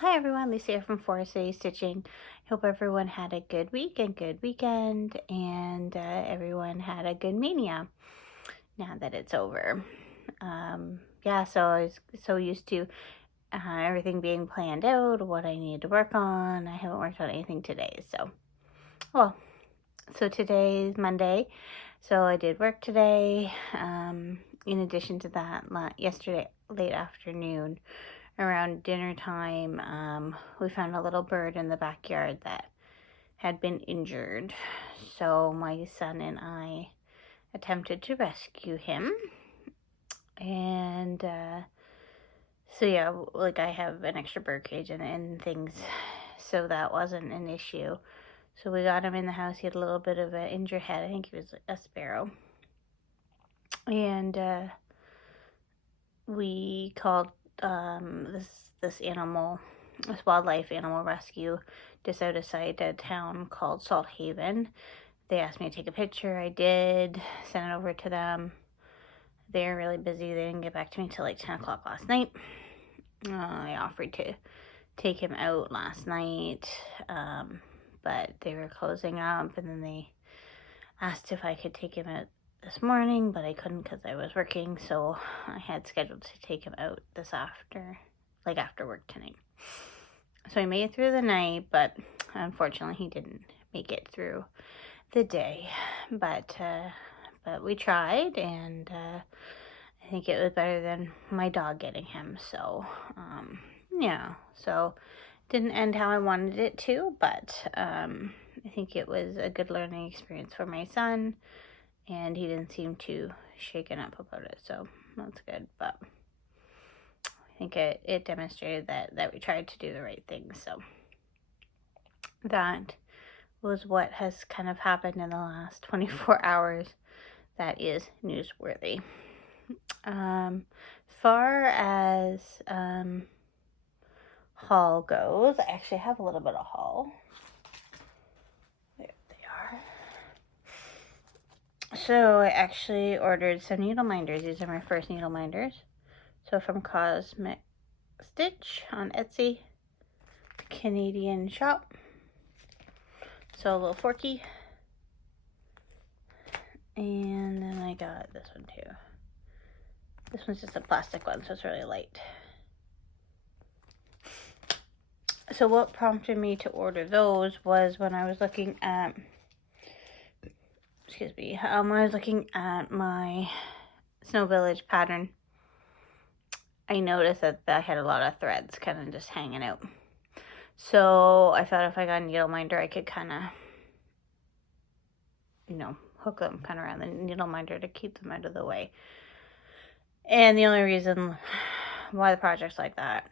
Hi everyone, Lisa here from Flosstube Stitching. Hope everyone had a good week and good weekend, and everyone had a good mania now that it's over. Yeah, so I was so used to everything being planned out, what I needed to work on. I haven't worked on anything today, so today's Monday, so I did work today. In addition to that, yesterday late afternoon, around dinner time, we found a little bird in the backyard that had been injured. So my son and I attempted to rescue him. And so yeah, like I have an extra bird cage and things, so that wasn't an issue. So we got him in the house. He had a little bit of an injured head. I think he was a sparrow. And we called this wildlife animal rescue just out of sight at a town called Salt Haven. They asked me to take a picture. I did, sent it over to them. They're really busy. They didn't get back to me till like 10 o'clock last night. I offered to take him out last night, but they were closing up, and then they asked if I could take him out this morning, but I couldn't because I was working, so I had scheduled to take him out after work tonight. So he made it through the night, but unfortunately he didn't make it through the day. But we tried, and I think it was better than my dog getting him. So yeah, so didn't end how I wanted it to, but I think it was a good learning experience for my son, and he didn't seem too shaken up about it, so that's good. But I think it demonstrated that we tried to do the right thing. So that was what has kind of happened in the last 24 hours that is newsworthy. Far as haul goes, I actually have a little bit of haul. There they are. So I actually ordered some needle minders. These are my first needle minders. So from Cosmic Stitch on Etsy, Canadian shop. So a little forky. And then I got this one too. This one's just a plastic one, so it's really light. So what prompted me to order those was when I was looking at, when I was looking at my Snow Village pattern, I noticed that I had a lot of threads kind of just hanging out. So I thought if I got a needle minder, I could kind of, hook them kind of around the needle minder to keep them out of the way. And the only reason why the project's like that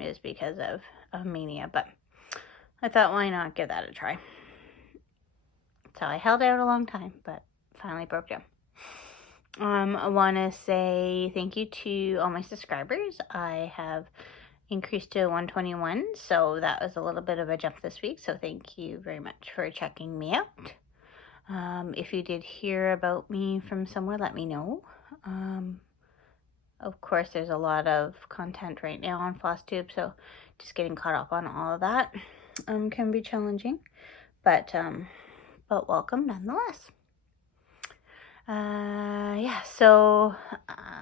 is because of mania, but I thought, why not give that a try? So I held out a long time, but finally broke down. I want to say thank you to all my subscribers. I have increased to 121, so that was a little bit of a jump this week, so thank you very much for checking me out. If you did hear about me from somewhere, let me know. Of course, there's a lot of content right now on Flosstube, so just getting caught up on all of that can be challenging, but welcome nonetheless. Yeah, so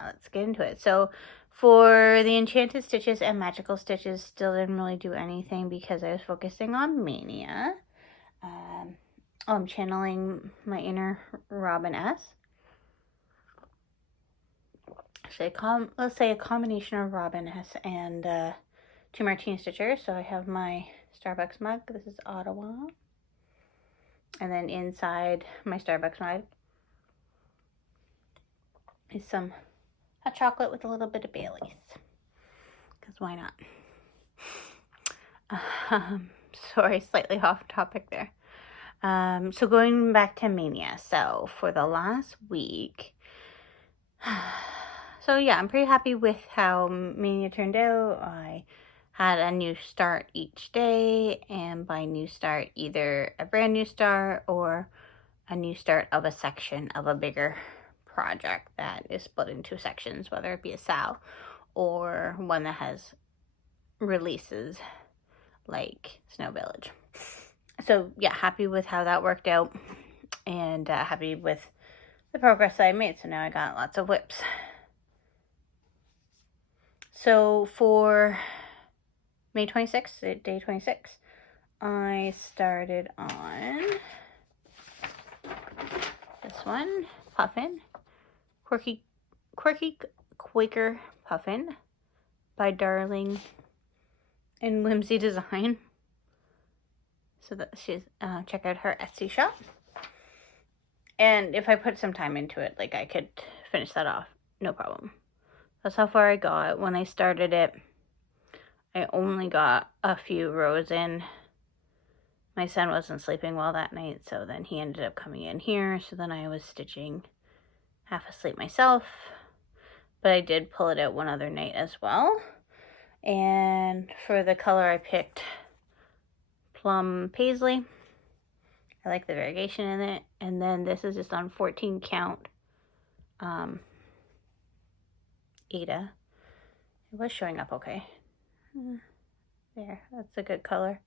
let's get into it. So for the enchanted stitches and magical stitches, still didn't really do anything because I was focusing on mania. I'm channeling my inner Robin S. Let's say a combination of Robin S and 2 Martini Stitchers. So I have my Starbucks mug. This is Ottawa. And then inside my Starbucks mug is some hot chocolate with a little bit of Baileys. Because why not? Sorry, slightly off topic there. So going back to mania. So for the last week... So yeah, I'm pretty happy with how mania turned out. I had a new start each day, and by new start, either a brand new start or a new start of a section of a bigger project that is split into sections, whether it be a SAL or one that has releases like Snow Village. So yeah, happy with how that worked out, and happy with the progress I made. So now I got lots of whips. So for May 26th, day 26, I started on this one, Puffin, Quirky Quaker Puffin by Darling and Whimsy Design. So that she's check out her Etsy shop. And if I put some time into it, like, I could finish that off, no problem. That's how far I got. When I started it, I only got a few rows in. My son wasn't sleeping well that night, so then he ended up coming in here. So then I was stitching half asleep myself. But I did pull it out one other night as well. And for the color, I picked Plum Paisley. I like the variegation in it. And then this is just on 14 count Ada. It was showing up okay. There, that's a good color.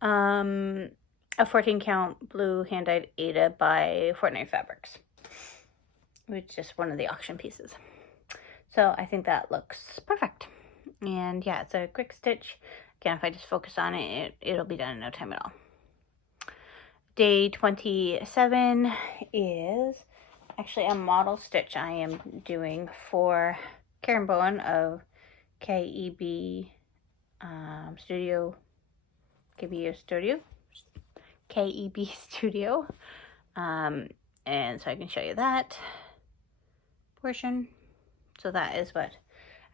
A 14 count blue hand-dyed Ada by Fortnite Fabrics, which is just one of the auction pieces. So I think that looks perfect. And yeah, it's a quick stitch. Again, if I just focus on it, it'll be done in no time at all. Day 27 is actually a model stitch I am doing for Karen Bowen of KEB Studio, KEB Studio, and so I can show you that portion. So that is what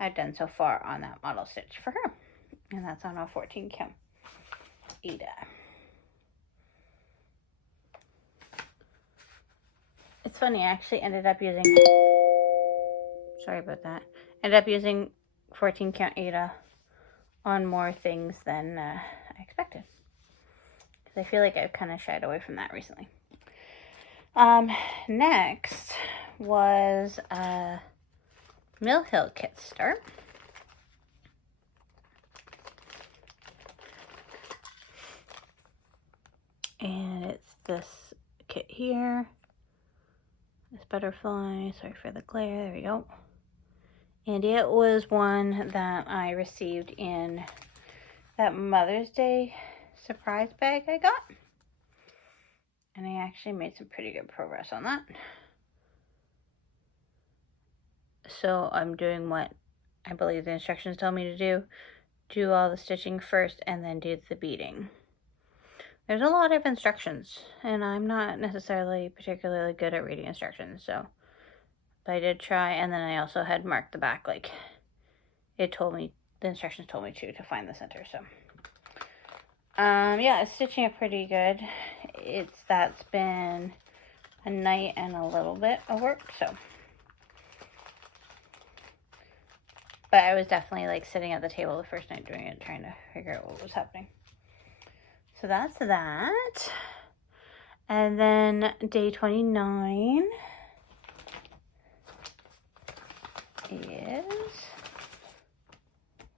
I've done so far on that model stitch for her, and that's on a 14 count Ada. It's funny, I actually ended up using, sorry about that, ended up using 14 count Ada on more things than I expected, because I feel like I've kind of shied away from that recently. Next was a Mill Hill kit start. And it's this kit here. This butterfly, sorry for the glare, there we go. And it was one that I received in that Mother's Day surprise bag I got. And I actually made some pretty good progress on that. So I'm doing what I believe the instructions tell me to do. Do all the stitching first and then do the beading. There's a lot of instructions, and I'm not necessarily particularly good at reading instructions, so but I did try, and then I also had marked the back like it told me, the instructions told me to find the center. So yeah, it's stitching it pretty good. That's been a night and a little bit of work, so. But I was definitely like sitting at the table the first night doing it, trying to figure out what was happening. So that's that. And then day 29 is,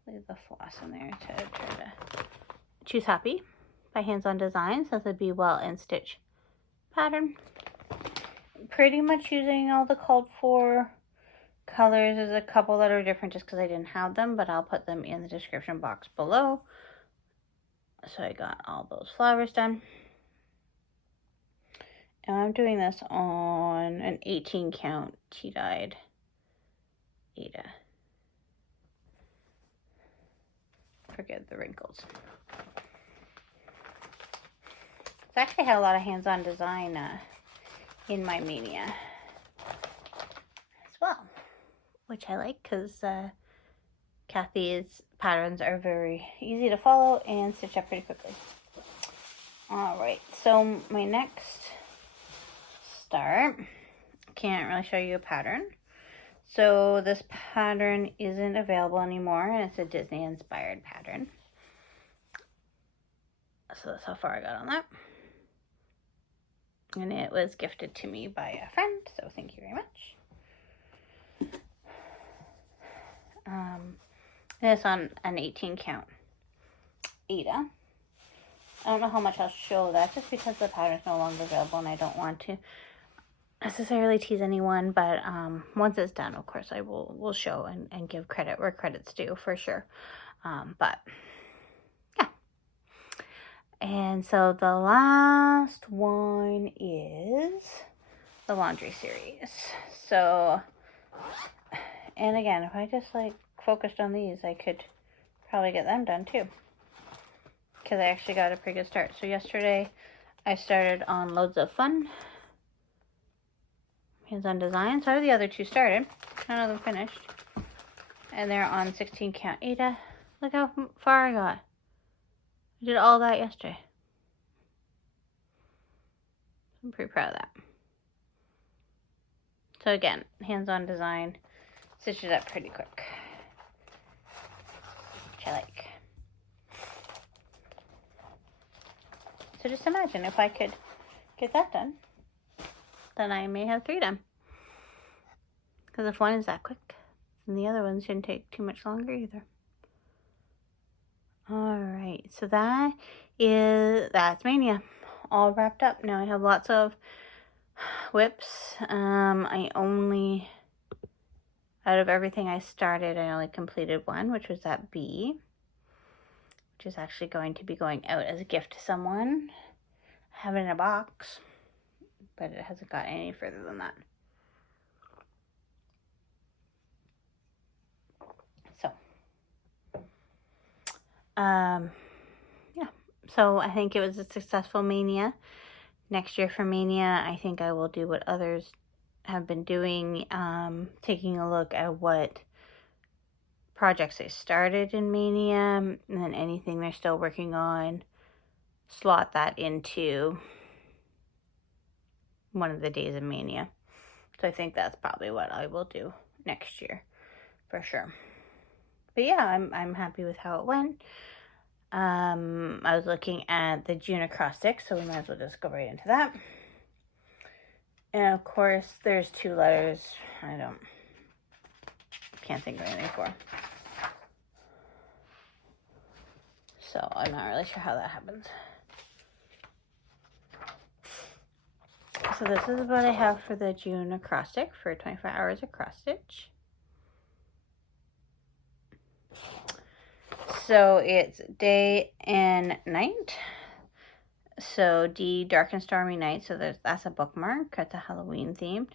leave the floss in there to try to choose Happy by Hands On Designs. That's a Be Well and Stitch pattern. Pretty much using all the called for colors. There's a couple that are different just because I didn't have them, but I'll put them in the description box below. So I got all those flowers done. And I'm doing this on an 18 count tea-dyed Ada. Forget the wrinkles. It's actually had a lot of hands-on design in my Mania as well, which I like because Kathy's patterns are very easy to follow and stitch up pretty quickly. Alright, so my next start, can't really show you a pattern. So this pattern isn't available anymore, and it's a Disney inspired pattern. So that's how far I got on that. And it was gifted to me by a friend, so thank you very much. And it's on an 18 count Ada. I don't know how much I'll show that, just because the pattern's no longer available and I don't want to necessarily tease anyone, but once it's done, of course, I will show and give credit where credit's due, for sure. But yeah. And so the last one is the laundry series. So, and again, if I just like focused on these, I could probably get them done too, because I actually got a pretty good start. So yesterday I started on Loads of Fun, hands-on design. So the other two started, none of them finished, and they're on 16 count. Ada, look how far I got. I did all that yesterday. I'm pretty proud of that. So again, hands-on design, stitches up pretty quick, which I like. So just imagine if I could get that done, then I may have 3 done. Because if one is that quick, then the other one shouldn't take too much longer either. Alright, so that's Mania. All wrapped up. Now I have lots of whips. I only, out of everything I started, I only completed one, which was that bee, which is actually going to be going out as a gift to someone. I have it in a box, but it hasn't got any further than that. So, yeah. So I think it was a successful Mania. Next year for Mania, I think I will do what others have been doing, taking a look at what projects they started in Mania, and then anything they're still working on, slot that into one of the days of Mania. So I think that's probably what I will do next year, for sure. But yeah, I'm happy with how it went. I was looking at the June Acrostic, so we might as well just go right into that. And of course, there's 2 letters I can't think of anything for. So I'm not really sure how that happens. So this is what I have for the June Acrostic for 24 hours of cross stitch. So it's day and night. So D, dark and stormy night. So that's a bookmark. It's a Halloween theme.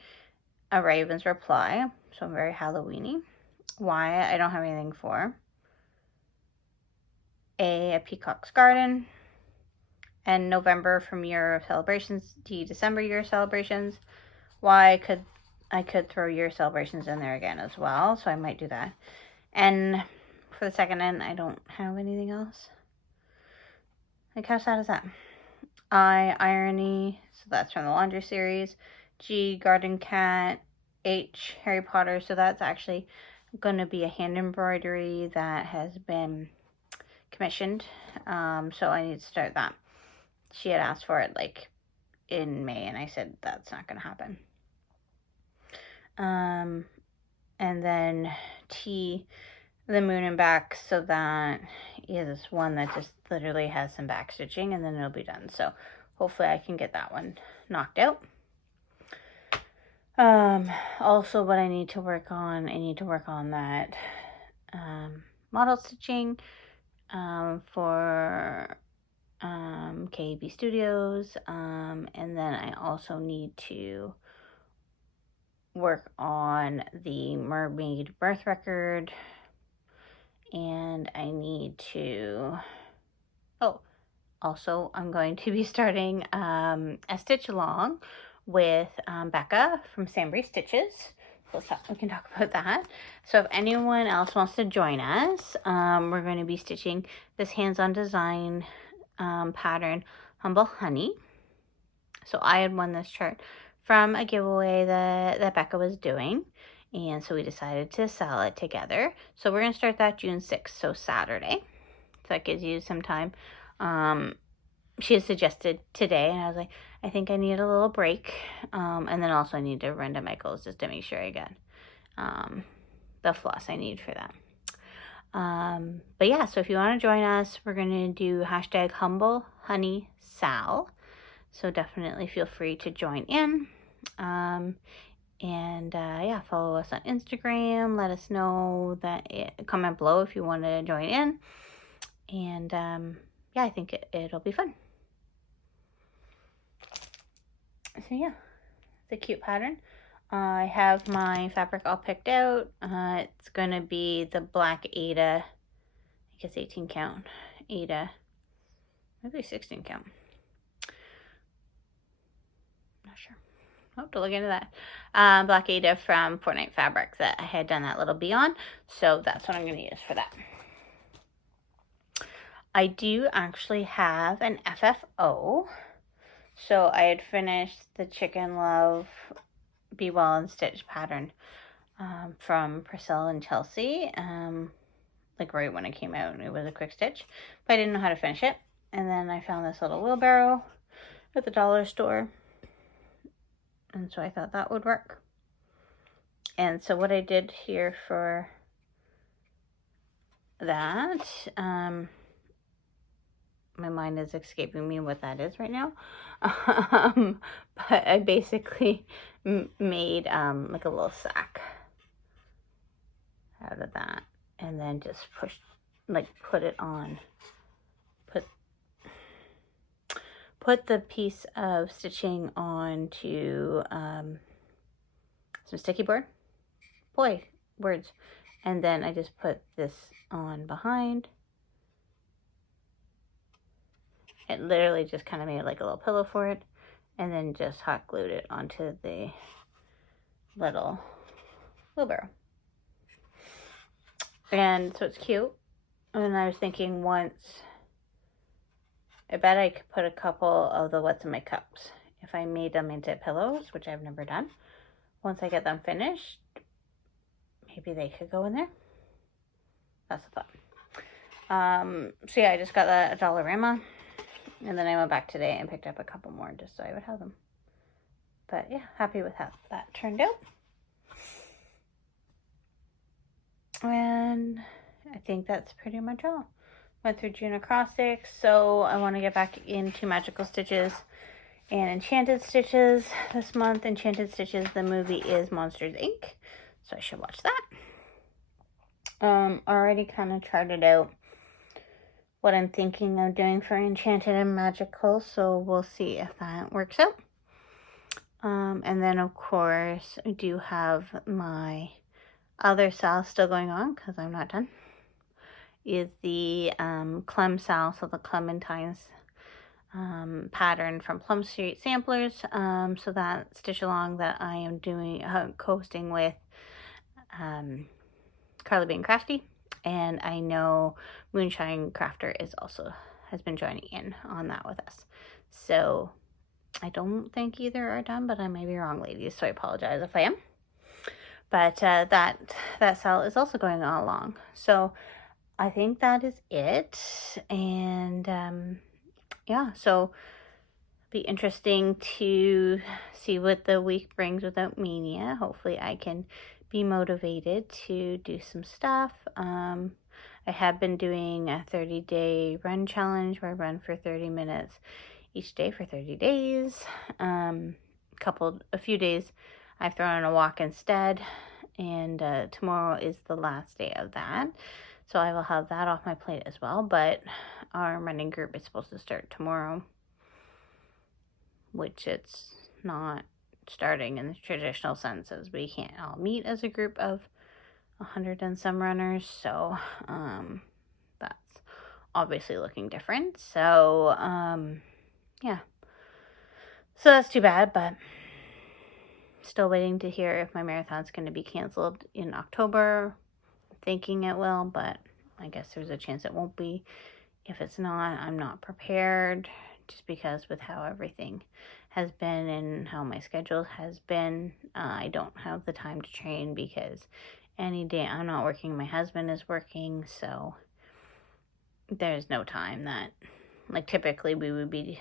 A raven's reply. So I'm very Halloweeny. Y, I don't have anything for. A peacock's garden. And November from year of celebrations. D, December year of celebrations. Y, I could throw year celebrations in there again as well. So I might do that. And for the second N, I don't have anything else. Like, how sad is that? I, irony, so that's from the laundry series. G, garden cat. H, Harry Potter, so that's actually going to be a hand embroidery that has been commissioned, so I need to start that. She had asked for it like in May, and I said that's not going to happen. And then T, the moon and back, so that is one that just literally has some back stitching, and then it'll be done. So hopefully I can get that one knocked out. Also what I need to work on that model stitching for KB Studios, and then I also need to work on the mermaid birth record, and I need to, also I'm going to be starting a stitch along with Becca from Sambry Stitches. We can talk about that. So if anyone else wants to join us, we're going to be stitching this hands-on design pattern, Humble Honey. So I had won this chart from a giveaway that Becca was doing, and so we decided to sell it together. So we're going to start that June 6th, so Saturday. So that gives you some time. She had suggested today, and I was like, I think I need a little break. And then also I need to run to Michael's just to make sure I get the floss I need for that. But yeah, so if you want to join us, we're going to do hashtag Humble Honey Sal. So definitely feel free to join in. Yeah, follow us on Instagram. Let us know comment below if you want to join in. And yeah, I think it'll be fun. So yeah, it's a cute pattern. I have my fabric all picked out. It's going to be the black Ada, I guess 18 count Ada, maybe 16 count. Not sure. I'll have to look into that. Black Ada from Fortnite Fabric that I had done that little bee on. So that's what I'm going to use for that. I do actually have an FFO. So I had finished the Chicken Love Be Well and Stitch pattern from Priscilla and Chelsea. Like right when it came out, and it was a quick stitch. But I didn't know how to finish it. And then I found this little wheelbarrow at the dollar store. And so I thought that would work. And so what I did here for that, my mind is escaping me what that is right now. But I basically made like a little sack out of that. And then just put it on. Put the piece of stitching onto some sticky board. Boy, words. And then I just put this on behind. It literally just kind of made like a little pillow for it. And then just hot glued it onto the little wheelbarrow. And so it's cute. And I was thinking I bet I could put a couple of the What's in My Cups if I made them into pillows, which I've never done. Once I get them finished, maybe they could go in there. That's the thought. So yeah, I just got that at Dollarama. And then I went back today and picked up a couple more just so I would have them. But yeah, happy with how that turned out. And I think that's pretty much all. Went through June Acrostic, so I want to get back into Magical Stitches and Enchanted Stitches this month. Enchanted Stitches, the movie is Monsters, Inc., so I should watch that. Already kind of charted out what I'm thinking of doing for Enchanted and Magical, so we'll see if that works out. And then, of course, I do have my other sale still going on because I'm not done. Is the Clem Sal, so the Clementines pattern from Plum Street Samplers. So that stitch along that I am doing, co-hosting with Carly Being Crafty, and I know Moonshine Crafter has been joining in on that with us. So I don't think either are done, but I may be wrong, ladies. So I apologize if I am. But that sale is also going on along. So I think that is it. And yeah, so be interesting to see what the week brings without mania. Hopefully I can be motivated to do some stuff. I have been doing a 30-day run challenge where I run for 30 minutes each day for 30 days. A few days I've thrown in a walk instead, and tomorrow is the last day of that. So I will have that off my plate as well, but our running group is supposed to start tomorrow, which it's not starting in the traditional sense, as we can't all meet as a group of 100 and some runners, so that's obviously looking different. So yeah, so that's too bad, but still waiting to hear if my marathon's going to be canceled in October. Thinking it will, but I guess there's a chance it won't be. If it's not, I'm not prepared, just because with how everything has been and how my schedule has been, I don't have the time to train, because any day I'm not working, my husband is working, so there's no time that, like, typically we would be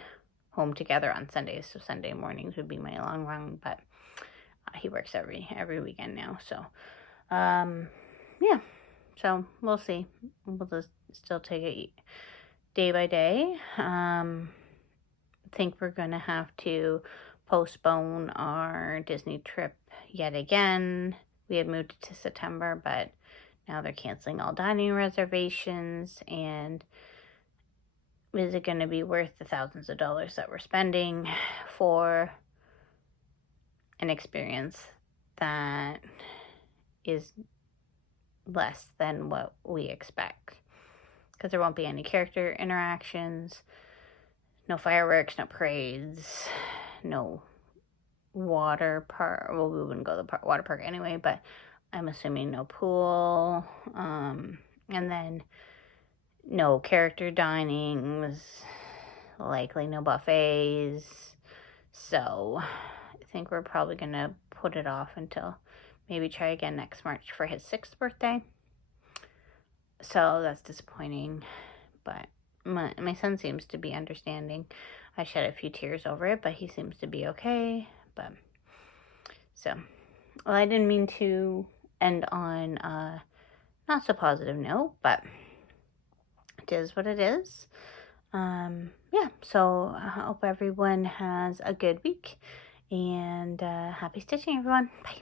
home together on Sundays, so Sunday mornings would be my long run, but he works every weekend now, so yeah, so we'll see. We'll just still take it day by day. Think we're going to have to postpone our Disney trip yet again. We had moved it to September, but now they're canceling all dining reservations. And is it going to be worth the thousands of dollars that we're spending for an experience that is less than what we expect? Because there won't be any character interactions, no fireworks, no parades, no water park. Well, we wouldn't go to the water park anyway, but I'm assuming no pool. And then no character dinings, likely no buffets. So I think we're probably going to put it off until maybe try again next March for his 6th birthday. So that's disappointing, but my son seems to be understanding. I shed a few tears over it, but he seems to be okay. But so, well, I didn't mean to end on a not so positive note, but it is what it is. Yeah, so I hope everyone has a good week, and happy stitching, everyone. Bye.